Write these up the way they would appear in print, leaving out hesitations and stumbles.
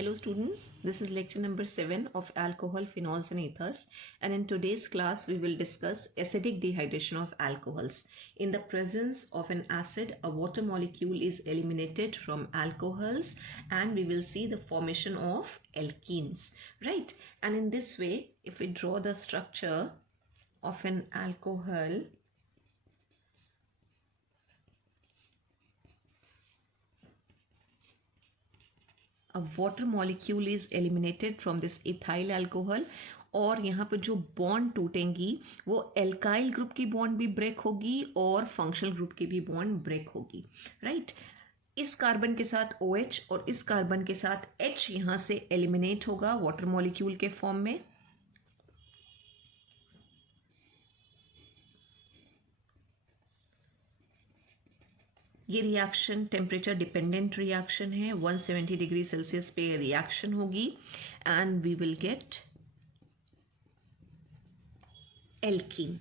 Hello students, this is lecture number 7 of alcohol, phenols and ethers, and in today's class we will discuss acidic dehydration of alcohols. In the presence of an acid, a water molecule is eliminated from alcohols and we will see the formation of alkenes, right? And in this way, if we draw the structure of an alcohol, a water molecule is eliminated from this ethyl alcohol और यहाँ पर जो bond टूटेंगी वो alkyl group की bond भी break होगी और functional group की भी बॉन्ड ब्रेक होगी, राइट? इस कार्बन के साथ OH और इस कार्बन के साथ H यहाँ से एलिमिनेट होगा वाटर मॉलिक्यूल के फॉर्म में. ये रिएक्शन टेम्परेचर डिपेंडेंट रिएक्शन है. 170 डिग्री सेल्सियस पे रिएक्शन होगी and we will get alkene,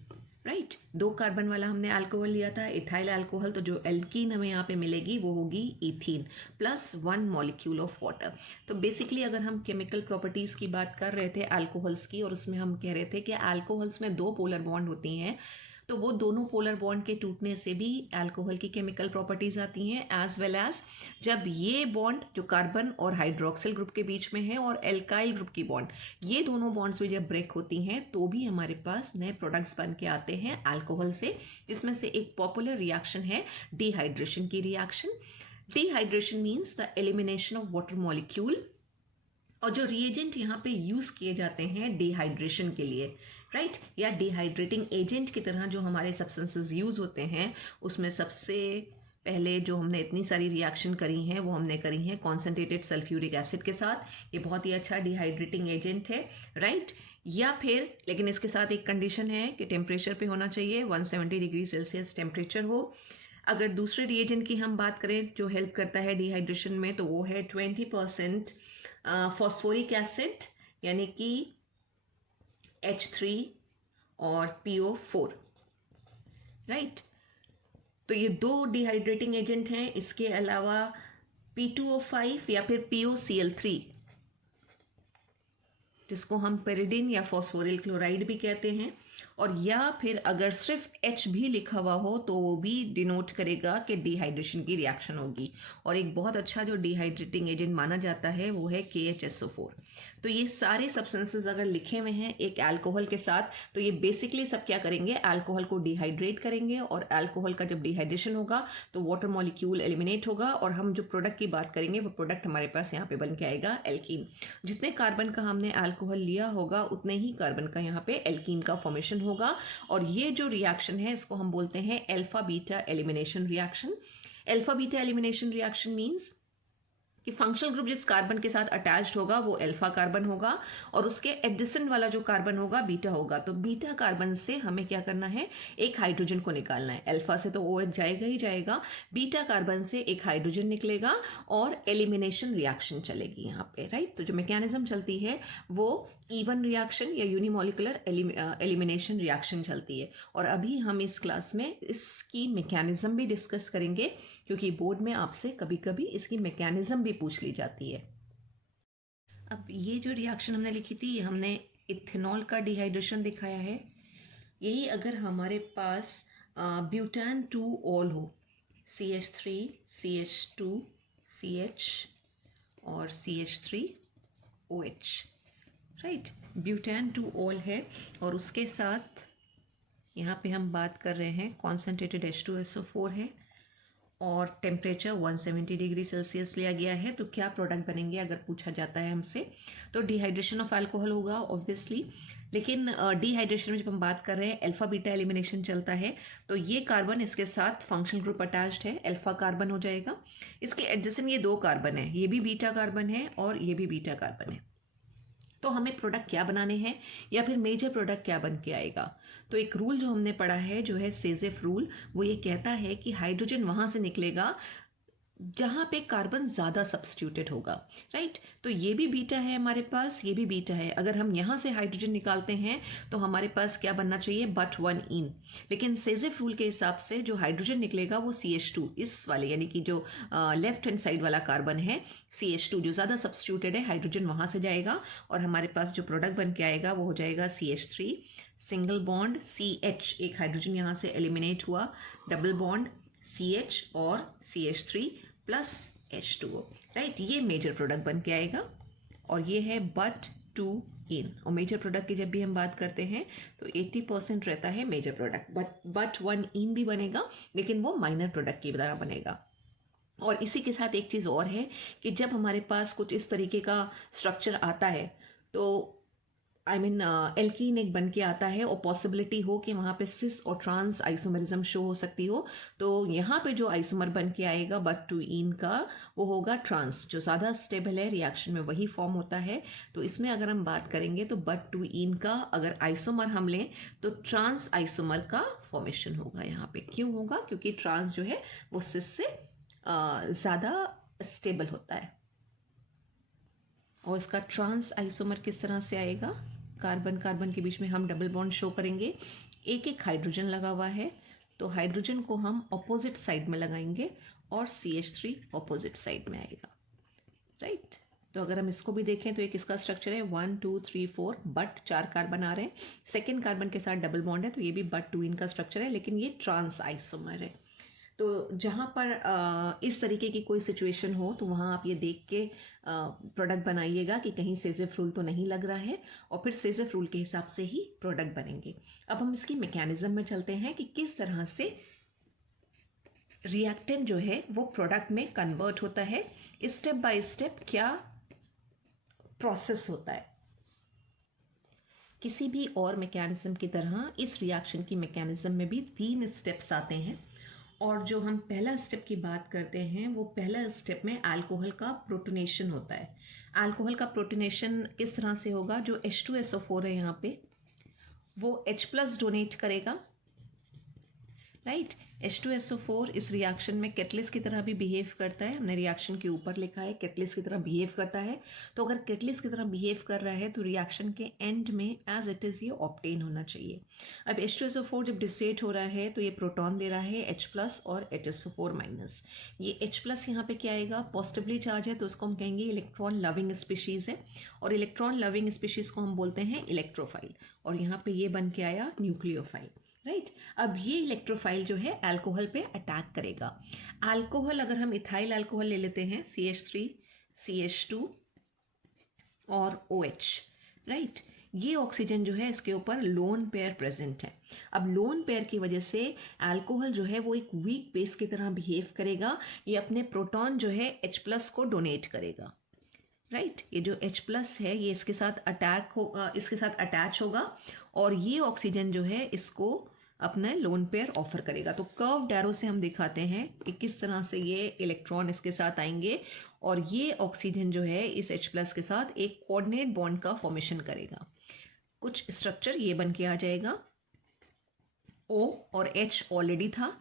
right? 2 carbon वाला हमने अल्कोहल लिया था, इथाइल अल्कोहल, तो जो एल्कीन हमें यहाँ पे मिलेगी वो होगी ethene plus 1 molecule of water. तो बेसिकली अगर हम केमिकल प्रॉपर्टीज की बात कर रहे थे अल्कोहल्स की, और उसमें हम कह रहे थे कि अल्कोहल्स में 2 पोलर बॉन्ड होती हैं, तो वो दोनों पोलर बॉन्ड के टूटने से भी अल्कोहल की केमिकल प्रॉपर्टीज आती हैं, एज वेल एज जब ये बॉन्ड जो कार्बन और हाइड्रोक्सिल ग्रुप के बीच में है और एल्काइल ग्रुप की बॉन्ड, ये दोनों बॉन्ड्स भी जब ब्रेक होती हैं तो भी हमारे पास नए प्रोडक्ट्स बन के आते हैं अल्कोहल से, जिसमें से एक पॉपुलर रिएक्शन है डिहाइड्रेशन की reaction. Dehydration means the elimination of water molecule. और जो रिएजेंट यहाँ पे यूज किए जाते हैं डिहाइड्रेशन के लिए, राइट, या डिहाइड्रेटिंग एजेंट की तरह जो हमारे सब्सटेंसेस यूज होते हैं, उसमें सबसे पहले जो हमने इतनी सारी रिएक्शन करी हैं वो हमने करी हैं कॉन्सेंट्रेटेड सल्फ्यूरिक एसिड के साथ. ये बहुत ही अच्छा डिहाइड्रेटिंग एजेंट है, राइट? या फिर लेकिन इसके साथ एक कंडीशन है कि टेम्परेचर पे होना चाहिए, 170 डिग्री सेल्सियस टेम्परेचर हो. अगर दूसरे रिएजेंट की हम बात करें जो हेल्प करता है डिहाइड्रेशन में, तो वो है 20% फॉस्फोरिक एसिड यानी कि H3 और PO4, राइट? तो ये 2 डिहाइड्रेटिंग एजेंट हैं. इसके अलावा P2O5 या फिर POCl3, जिसको हम पेरिडीन या फॉस्फोरिल क्लोराइड भी कहते हैं, और या फिर अगर सिर्फ H भी लिखा हुआ हो तो वो भी डिनोट करेगा कि डिहाइड्रेशन की रिएक्शन होगी. और एक बहुत अच्छा जो डिहाइड्रेटिंग एजेंट माना जाता है वो है KHSO4. तो ये सारे सब्सटेंसेस अगर लिखे हुए हैं एक अल्कोहल के साथ, तो ये बेसिकली सब क्या करेंगे, अल्कोहल को डिहाइड्रेट करेंगे, और अल्कोहल का जब डिहाइड्रेशन होगा तो वाटर मॉलिक्यूल एलिमिनेट होगा और हम जो प्रोडक्ट की बात करेंगे वो प्रोडक्ट हमारे पास यहाँ पे बन के आएगा एल्कीन. जितने कार्बन का हमने अल्कोहल लिया होगा उतने ही कार्बन का यहाँ पे एल्कीन का फॉर्मेशन होगा. और ये जो रिएक्शन है इसको हम बोलते हैं alpha beta elimination reaction. Alpha beta elimination reaction means कि फंक्शनल ग्रुप जिस कार्बन के साथ अटैच्ड होगा वो अल्फा कार्बन होगा और उसके एडजेसेंट वाला जो कार्बन होगा बीटा होगा. तो बीटा कार्बन से हमें क्या करना है, एक हाइड्रोजन को निकालना है. अल्फा से तो OH जाएगा ही जाएगा, बीटा कार्बन से एक हाइड्रोजन निकलेगा और एलिमिनेशन रिएक्शन चलेगी यहाँ पे, राइट? तो जो मैकेनिज्म चलती है वो इवन रिएक्शन या यूनिमोलिकुलर एलिमिनेशन रिएक्शन चलती है. और अभी हम इस क्लास में इसकी मैकेनिज्म भी डिस्कस करेंगे, क्योंकि बोर्ड में आपसे कभी कभी इसकी मैकेनिज्म भी पूछ ली जाती है. अब ये जो रिएक्शन हमने लिखी थी, ये हमने इथेनॉल का डिहाइड्रेशन दिखाया है. यही अगर हमारे पास ब्यूटान 2 ऑल हो, CH3 CH2 CH और CH3OH, राइट? ब्यूटान 2 ऑल है और उसके साथ यहाँ पे हम बात कर रहे हैं कॉन्सेंट्रेटेड H2SO4 है और टेम्परेचर 170 डिग्री सेल्सियस लिया गया है. तो क्या प्रोडक्ट बनेंगे अगर पूछा जाता है हमसे, तो डिहाइड्रेशन ऑफ अल्कोहल होगा ऑब्वियसली. लेकिन डिहाइड्रेशन में जब हम बात कर रहे हैं अल्फा बीटा एलिमिनेशन चलता है, तो ये कार्बन इसके साथ फंक्शनल ग्रुप अटैच्ड है, अल्फा कार्बन हो जाएगा. इसके एडजेसेंट ये 2 कार्बन है, ये भी बीटा कार्बन है और ये भी बीटा कार्बन है. तो हमें प्रोडक्ट क्या बनाने हैं या फिर मेजर प्रोडक्ट क्या बन के आएगा, तो एक रूल जो हमने पढ़ा है जो है सेजेफ रूल, वो ये कहता है कि हाइड्रोजन वहाँ से निकलेगा जहाँ पे कार्बन ज़्यादा सब्स्टिट्यूटेड होगा, राइट। तो ये भी बीटा है हमारे पास, ये भी बीटा है। अगर हम यहाँ से हाइड्रोजन निकालते हैं तो हमारे पास क्या बनना चाहिए, बट 1 इन। लेकिन सेजेफ रूल के हिसाब से जो हाइड्रोजन निकलेगा वो CH2, इस वाले यानी कि जो लेफ्ट हैंड साइड वाला कार्बन है CH2 जो ज़्यादा सब्स्टिट्यूटेड है, हाइड्रोजन वहाँ से जाएगा और हमारे पास जो प्रोडक्ट बन के आएगा वो हो जाएगा CH3 सिंगल बॉन्ड CH, एक हाइड्रोजन यहाँ से एलिमिनेट हुआ, डबल बॉन्ड CH और CH3 प्लस H2O, राइट। ये मेजर प्रोडक्ट बन के आएगा और ये है बट 2 इन। और मेजर प्रोडक्ट की जब भी हम बात करते हैं तो 80% रहता है मेजर प्रोडक्ट, बट 1 इन भी बनेगा लेकिन वो माइनर प्रोडक्ट की तरह बनेगा। और इसी के साथ एक चीज़ और है कि जब हमारे पास कुछ इस तरीके का स्ट्रक्चर आता है तो एल्कीन एक बन के आता है और पॉसिबिलिटी हो कि वहाँ पे सिस और ट्रांस आइसोमरिज्म शो हो सकती हो, तो यहाँ पे जो आइसोमर बन के आएगा बट 2 इन का वो होगा ट्रांस, जो ज़्यादा स्टेबल है, रिएक्शन में वही फॉर्म होता है। तो इसमें अगर हम बात करेंगे तो बट 2 इन का अगर आइसोमर हम लें तो ट्रांस आइसोमर का फॉर्मेशन होगा यहाँ पे। क्यों होगा, क्योंकि ट्रांस जो है वो सिस से ज़्यादा स्टेबल होता है। और इसका ट्रांस आइसोमर किस तरह से आएगा, कार्बन कार्बन के बीच में हम डबल बॉन्ड शो करेंगे, एक एक हाइड्रोजन लगा हुआ है तो हाइड्रोजन को हम ऑपोजिट साइड में लगाएंगे और CH3 ऑपोजिट साइड में आएगा, राइट। तो अगर हम इसको भी देखें तो एक इसका स्ट्रक्चर है 1 2 3 4 बट 4 कार्बन आ रहे हैं, सेकेंड कार्बन के साथ डबल बॉन्ड है तो ये भी बट 2 इन का स्ट्रक्चर है, लेकिन ये ट्रांस आइसोमर है। तो जहाँ पर इस तरीके की कोई सिचुएशन हो तो वहाँ आप ये देख के प्रोडक्ट बनाइएगा कि कहीं सेजेफ रूल तो नहीं लग रहा है, और फिर सेजेफ रूल के हिसाब से ही प्रोडक्ट बनेंगे। अब हम इसकी मैकेनिज्म में चलते हैं कि किस तरह से रिएक्टेंट जो है वो प्रोडक्ट में कन्वर्ट होता है, स्टेप बाय स्टेप क्या प्रोसेस होता है। किसी भी और मैकेनिज्म की तरह इस रिएक्शन की मैकेनिज्म में भी 3 स्टेप्स आते हैं, और जो हम पहला स्टेप की बात करते हैं वो पहला स्टेप में अल्कोहल का प्रोटोनेशन होता है। अल्कोहल का प्रोटोनेशन किस तरह से होगा, जो H2SO4 है यहाँ पे वो H+ डोनेट करेगा, राइट। H2SO4 इस रिएक्शन में कैटलिस्ट की तरह भी बिहेव करता है, हमने रिएक्शन के ऊपर लिखा है कैटलिस्ट की तरह बिहेव करता है। तो अगर कैटलिस्ट की तरह बिहेव कर रहा है तो रिएक्शन के एंड में एज इट इज़ ये ऑब्टेन होना चाहिए। अब H2SO4 जब डिसोसिएट हो रहा है तो ये प्रोटॉन दे रहा है H+ और HSO4-। ये H+ यहाँ पे क्या आएगा, पॉजिटिवली चार्ज है तो उसको हम कहेंगे इलेक्ट्रॉन लविंग स्पीशीज़ है, और इलेक्ट्रॉन लविंग स्पीशीज़ को हम बोलते हैं इलेक्ट्रोफाइल, और यहाँ पे ये बन के आया न्यूक्लियोफाइल, राइट। अब ये इलेक्ट्रोफाइल जो है अल्कोहल पे अटैक करेगा। अल्कोहल अगर हम इथाइल अल्कोहल ले लेते हैं CH3 CH2 और OH, राइट, ये ऑक्सीजन जो है इसके ऊपर लोन पेयर प्रेजेंट है। अब लोन पेयर की वजह से अल्कोहल जो है वो एक वीक बेस की तरह बिहेव करेगा, ये अपने प्रोटॉन जो है H+ को डोनेट करेगा, राइट। ये जो H+ है ये इसके साथ इसके साथ अटैच होगा और ये ऑक्सीजन जो है इसको अपना लोन पेयर ऑफर करेगा। तो कर्व एरो से हम दिखाते हैं कि किस तरह से ये इलेक्ट्रॉन इसके साथ आएंगे और ये ऑक्सीजन जो है इस H+ के साथ एक कोऑर्डिनेट बॉन्ड का फॉर्मेशन करेगा। कुछ स्ट्रक्चर ये बन के आ जाएगा, O और H ऑलरेडी था,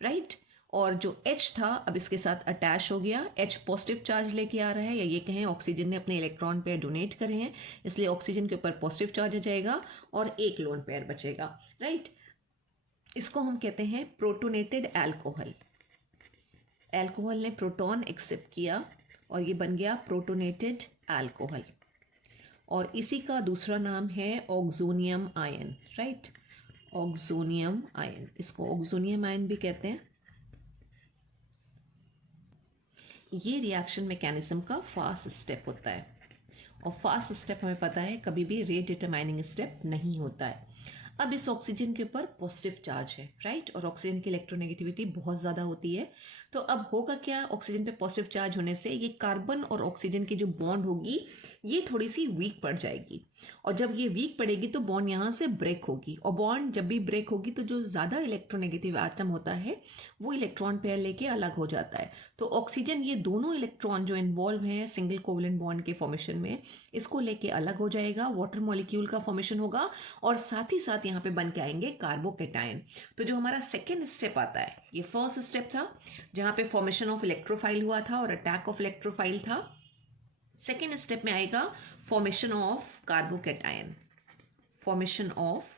राइट, और जो H था अब इसके साथ अटैच हो गया, H पॉजिटिव चार्ज लेके आ रहा है, या ये कहें ऑक्सीजन ने अपने इलेक्ट्रॉन पेयर डोनेट करे हैं इसलिए ऑक्सीजन के ऊपर पॉजिटिव चार्ज आ जाएगा और एक लोन पेयर बचेगा, राइट। इसको हम कहते हैं प्रोटोनेटेड अल्कोहल। अल्कोहल ने प्रोटॉन एक्सेप्ट किया और ये बन गया प्रोटोनेटेड अल्कोहल, और इसी का दूसरा नाम है oxonium ion, right, oxonium ion, इसको ऑक्सोनियम आयन भी कहते हैं। ये रिएक्शन मैकेनिज्म का फास्ट स्टेप होता है, और फास्ट स्टेप हमें पता है कभी भी रेट डिटरमाइनिंग स्टेप नहीं होता है। अब इस ऑक्सीजन के ऊपर पॉजिटिव चार्ज है, राइट, और ऑक्सीजन की इलेक्ट्रोनेगेटिविटी बहुत ज़्यादा होती है। तो अब होगा क्या, ऑक्सीजन पे पॉजिटिव चार्ज होने से ये कार्बन और ऑक्सीजन की जो बॉन्ड होगी ये थोड़ी सी वीक पड़ जाएगी, और जब ये वीक पड़ेगी तो बॉन्ड यहाँ से ब्रेक होगी, और बॉन्ड जब भी ब्रेक होगी तो जो ज़्यादा इलेक्ट्रोनेगेटिव एटम होता है वो इलेक्ट्रॉन पेयर लेके अलग हो जाता है। तो ऑक्सीजन ये दोनों इलेक्ट्रॉन जो इन्वॉल्व हैं सिंगल कोवलेंट बॉन्ड के फॉर्मेशन में, इसको लेके अलग हो जाएगा, वाटर मॉलिक्यूल का फॉर्मेशन होगा, और साथ ही साथ यहाँ पे बन के आएंगे कार्बोकेटायन। तो जो हमारा सेकेंड स्टेप आता है, ये फर्स्ट स्टेप था जहाँ यहाँ पे फॉर्मेशन ऑफ इलेक्ट्रोफाइल हुआ था और अटैक ऑफ इलेक्ट्रोफाइल था। सेकेंड स्टेप में आएगा formation of carbocation, formation of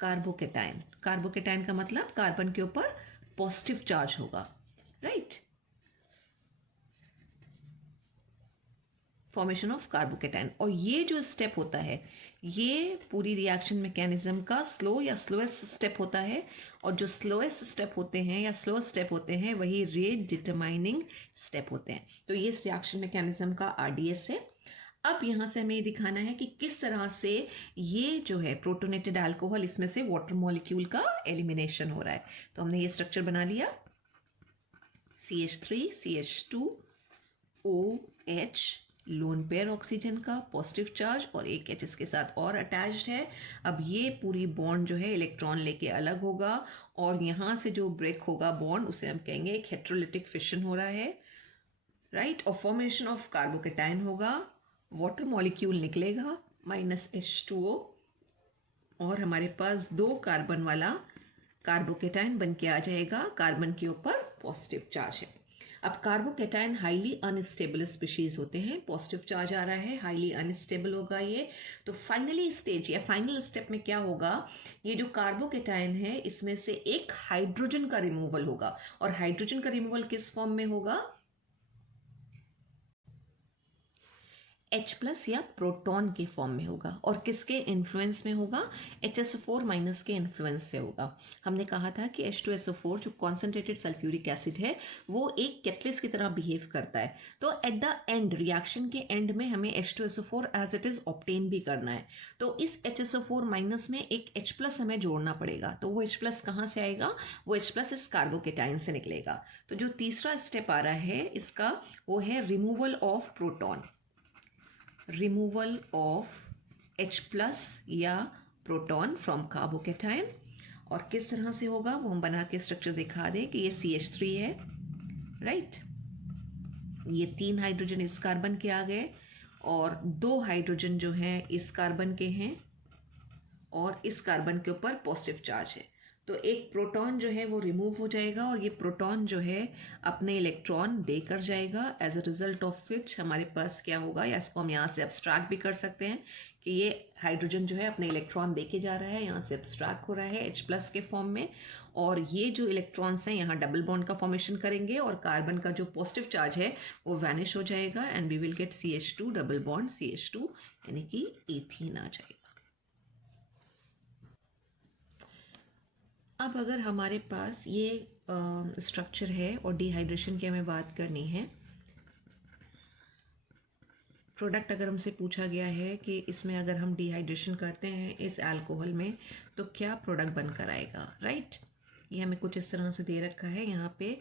carbocation. Carbocation का मतलब कार्बन के ऊपर पॉजिटिव चार्ज होगा, राइट। Formation of carbocation. और ये जो स्टेप होता है ये पूरी रिएक्शन मैकेनिज्म का स्लो या स्लोएस्ट स्टेप होता है, और जो स्लोएस्ट स्टेप होते हैं या स्लो स्टेप होते हैं वही रेट डिटरमाइनिंग स्टेप होते हैं। तो ये इस रिएक्शन मैकेनिज्म का आरडीएस है। अब यहाँ से हमें ये दिखाना है कि किस तरह से ये जो है प्रोटोनेटेड अल्कोहल, इसमें से वाटर मॉलिक्यूल का एलिमिनेशन हो रहा है। तो हमने ये स्ट्रक्चर बना लिया, CH3 CH2 OH, lone pair oxygen का पॉजिटिव चार्ज और एक H इसके साथ और अटैच्ड है। अब ये पूरी बॉन्ड जो है इलेक्ट्रॉन लेके अलग होगा, और यहाँ से जो ब्रेक होगा बॉन्ड उसे हम कहेंगे एक हेट्रोलिटिक फिशन हो रहा है, राइट। और फॉर्मेशन ऑफ कार्बोकेटायन होगा, वाटर मॉलिक्यूल निकलेगा -H2O, और हमारे पास 2 कार्बन वाला कार्बोकेटायन बन के आ जाएगा, कार्बन के ऊपर पॉजिटिव चार्ज है। अब कार्बोकेटायन हाईली अनस्टेबल स्पीशीज होते हैं, पॉजिटिव चार्ज आ रहा है, हाईली अनस्टेबल होगा ये। तो फाइनली स्टेज या फाइनल स्टेप में क्या होगा, ये जो कार्बोकेटायन है इसमें से एक हाइड्रोजन का रिमूवल होगा, और हाइड्रोजन का रिमूवल किस फॉर्म में होगा, H+ या प्रोटॉन के फॉर्म में होगा। और किसके इन्फ्लुएंस में होगा, HSO4- के इन्फ्लुएंस से होगा। हमने कहा था कि H2SO4 जो कॉन्सेंट्रेटेड सल्फ्यूरिक एसिड है वो एक कैटलिस्ट की तरह बिहेव करता है। तो एट द एंड, रिएक्शन के एंड में हमें H2SO4 as it is obtain भी करना है। तो इस HSO4- में एक H+ हमें जोड़ना पड़ेगा। तो वो H+ कहाँ से आएगा, वो H+ इस कार्बोकेटायन से निकलेगा। तो जो तीसरा स्टेप आ रहा है इसका, वो है removal of proton, removal of H+ या प्रोटॉन फ्रॉम कार्बोकेटायन। और किस तरह से होगा वो हम बना के स्ट्रक्चर दिखा दें कि ये CH3 है, राइट। ये 3 हाइड्रोजन इस कार्बन के आ गए, और 2 हाइड्रोजन जो हैं इस कार्बन के हैं, और इस कार्बन के ऊपर पॉजिटिव चार्ज है। तो एक प्रोटॉन जो है वो रिमूव हो जाएगा, और ये प्रोटॉन जो है अपने इलेक्ट्रॉन देकर जाएगा। As a result of which हमारे पास क्या होगा, या इसको हम यहाँ से एब्स्ट्रैक्ट भी कर सकते हैं कि ये हाइड्रोजन जो है अपने इलेक्ट्रॉन देके जा रहा है, यहाँ से एब्स्ट्रैक्ट हो रहा है H+ के फॉर्म में, और ये जो इलेक्ट्रॉन्स हैं यहाँ डबल बॉन्ड का फॉर्मेशन करेंगे, और कार्बन का जो पॉजिटिव चार्ज है वो वैनिश हो जाएगा, and we will get CH2 double bond CH2, यानी कि ईथीन आ जाएगा। अब अगर हमारे पास ये स्ट्रक्चर है और डिहाइड्रेशन की हमें बात करनी है, प्रोडक्ट अगर हमसे पूछा गया है कि इसमें अगर हम डिहाइड्रेशन करते हैं इस अल्कोहल में तो क्या प्रोडक्ट बनकर आएगा, राइट। ये हमें कुछ इस तरह से दे रखा है, यहाँ पे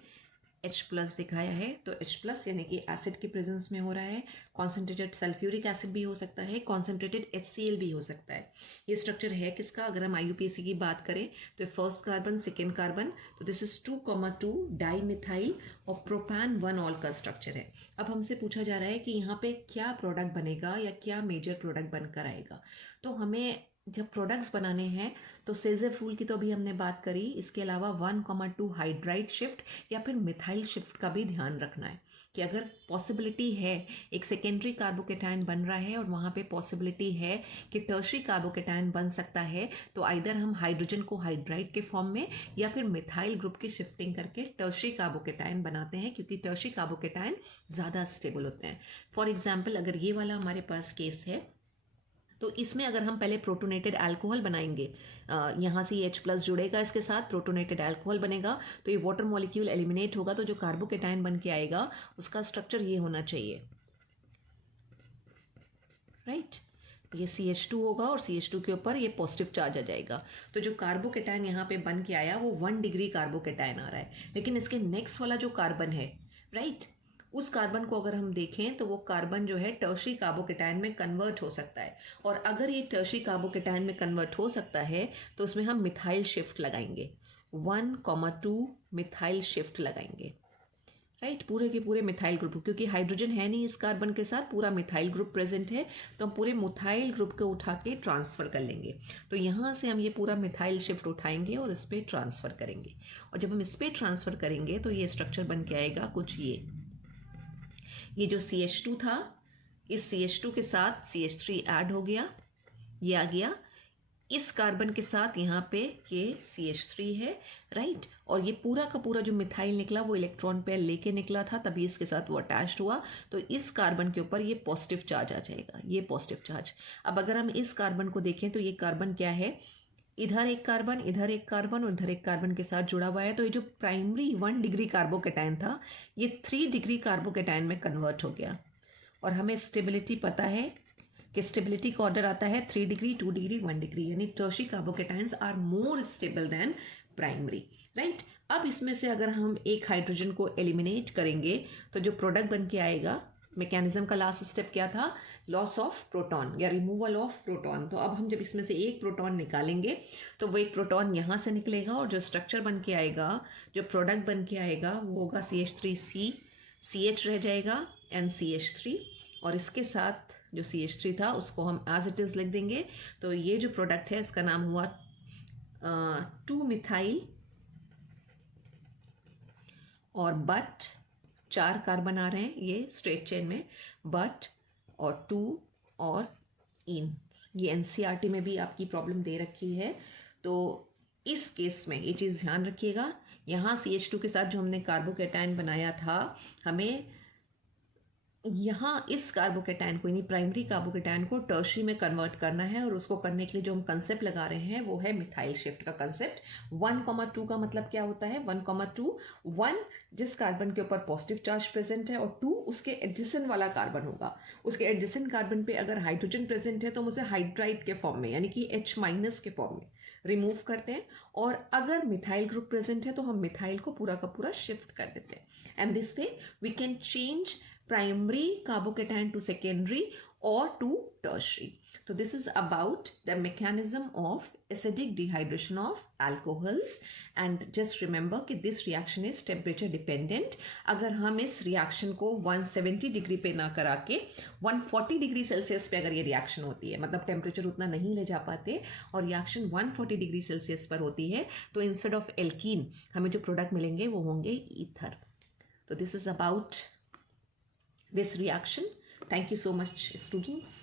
H+ दिखाया है। तो H+ यानी कि एसिड की प्रेजेंस में हो रहा है। कॉन्सेंट्रेटेड सल्फ्यूरिक एसिड भी हो सकता है, कॉन्सेंट्रेटेड HCl भी हो सकता है। ये स्ट्रक्चर है किसका, अगर हम IUPAC की बात करें तो फर्स्ट कार्बन, सेकेंड कार्बन, तो दिस इज 2,2 डाईमिथाइल और प्रोपान 1 ऑल का स्ट्रक्चर है। अब हमसे पूछा जा रहा है कि यहाँ पे क्या प्रोडक्ट बनेगा या क्या मेजर प्रोडक्ट बनकर आएगा। तो हमें जब प्रोडक्ट्स बनाने हैं तो सेजेफ रूल की तो अभी हमने बात करी, इसके अलावा 1,2 हाइड्राइड शिफ्ट या फिर मिथाइल शिफ्ट का भी ध्यान रखना है कि अगर पॉसिबिलिटी है एक सेकेंडरी कार्बोकेटायन बन रहा है और वहाँ पे पॉसिबिलिटी है कि टर्शरी कार्बोकेटायन बन सकता है, तो आइदर हम हाइड्रोजन को हाइड्राइड के फॉर्म में या फिर मिथाइल ग्रुप की शिफ्टिंग करके टर्शरी कार्बोकेटायन बनाते हैं, क्योंकि टर्शरी कार्बोकेटायन ज़्यादा स्टेबल होते हैं। फॉर एग्जाम्पल अगर ये वाला हमारे पास केस है तो इसमें अगर हम पहले प्रोटोनेटेड अल्कोहल बनाएंगे, यहाँ से ये H+ जुड़ेगा इसके साथ, प्रोटोनेटेड अल्कोहल बनेगा, तो ये वाटर मॉलिक्यूल एलिमिनेट होगा, तो जो कार्बोकेटायन बन के आएगा उसका स्ट्रक्चर ये होना चाहिए, राइट। ये CH2 होगा और CH2 के ऊपर ये पॉजिटिव चार्ज आ जाएगा। तो जो कार्बोकेटायन यहाँ पे बन के आया वो 1 डिग्री कार्बोकेटायन आ रहा है, लेकिन इसके नेक्स्ट वाला जो कार्बन है, राइट, उस कार्बन को अगर हम देखें तो वो कार्बन जो है टर्शरी कार्बोकेटायन में कन्वर्ट हो सकता है, और अगर ये टर्शरी कार्बोकेटायन में कन्वर्ट हो सकता है तो उसमें हम मिथाइल शिफ्ट लगाएंगे, 1,2 मिथाइल शिफ्ट लगाएंगे, राइट, पूरे के पूरे मिथाइल ग्रुप, क्योंकि हाइड्रोजन है नहीं इस कार्बन के साथ, पूरा मिथाइल ग्रुप प्रेजेंट है, तो हम पूरे मिथाइल ग्रुप को उठा के ट्रांसफ़र कर लेंगे। तो यहाँ से हम ये पूरा मिथाइल शिफ्ट उठाएंगे और इस पर ट्रांसफ़र करेंगे, और जब हम इस पर ट्रांसफ़र करेंगे तो ये स्ट्रक्चर बन के आएगा कुछ ये जो CH2 था, इस CH2 के साथ CH3 ऐड हो गया, ये आ गया, इस कार्बन के साथ यहाँ पे ये CH3 है, राइट, और ये पूरा का पूरा जो मिथाइल निकला वो इलेक्ट्रॉन पेयर लेके निकला था, तभी इसके साथ वो अटैच्ड हुआ, तो इस कार्बन के ऊपर ये पॉजिटिव चार्ज आ जाएगा, ये पॉजिटिव चार्ज। अब अगर हम इस कार्बन को देखें तो ये कार्बन क्या है, इधर एक कार्बन, इधर एक कार्बन और इधर एक कार्बन के साथ जुड़ा हुआ है, तो ये जो प्राइमरी 1 डिग्री कार्बोकेटाइन था ये 3 डिग्री कार्बोकेटाइन में कन्वर्ट हो गया। और हमें स्टेबिलिटी पता है कि स्टेबिलिटी का ऑर्डर आता है 3 डिग्री, 2 डिग्री, 1 डिग्री, यानी tertiary carbocations are more stable than primary, right. अब इसमें से अगर हम एक हाइड्रोजन को एलिमिनेट करेंगे तो जो प्रोडक्ट बन के आएगा, मैकेनिज्म का लास्ट स्टेप क्या था, लॉस ऑफ प्रोटॉन या रिमूवल ऑफ प्रोटॉन। तो अब हम जब इसमें से एक प्रोटॉन निकालेंगे तो वो एक प्रोटॉन यहाँ से निकलेगा, और जो स्ट्रक्चर बन के आएगा, जो प्रोडक्ट बन के आएगा वो होगा CH3C, CH रह जाएगा, NCH3, और इसके साथ जो CH3 था उसको हम एज इट इज़ लिख देंगे। तो ये जो प्रोडक्ट है इसका नाम हुआ 2 मिथाइल और बट, 4 कार्बन आ रहे हैं ये स्ट्रेट चेन में, बट और 2 और इन। ये NCERT में भी आपकी प्रॉब्लम दे रखी है, तो इस केस में ये चीज़ ध्यान रखिएगा। यहाँ CH2 के साथ जो हमने कार्बोकेटाइन बनाया था, हमें यहाँ इस कार्बोकेटाइन को, यानी प्राइमरी कार्बोकेटाइन को टर्शियरी में कन्वर्ट करना है, और उसको करने के लिए जो हम कंसेप्ट लगा रहे हैं वो है मिथाइल शिफ्ट का कंसेप्ट। 1,2 का मतलब क्या होता है, 1,2, 1 जिस कार्बन के ऊपर पॉजिटिव चार्ज प्रेजेंट है, और 2 उसके एडजेसेंट वाला कार्बन होगा। उसके एडजेसेंट कार्बन पे अगर हाइड्रोजन प्रेजेंट है तो हम उसे हाइड्राइड के फॉर्म में, यानी कि H- के फॉर्म में रिमूव करते हैं, और अगर मिथाइल ग्रुप प्रेजेंट है तो हम मिथाइल को पूरा का पूरा शिफ्ट कर देते हैं। And this way we can change primary carbocation to secondary or to tertiary. So this is about the mechanism of acidic dehydration of alcohols, and just remember कि this reaction is temperature dependent. अगर हम इस reaction को 170 degree पे ना करा के 140 degree Celsius पे अगर ये reaction होती है, मतलब टेम्परेचर उतना नहीं ले जा पाते और reaction 140 डिग्री सेल्सियस पर होती है, तो इंस्टेड ऑफ एल्कीन हमें जो प्रोडक्ट मिलेंगे वो होंगे ईथर। तो this is about this reaction. Thank you so much, students.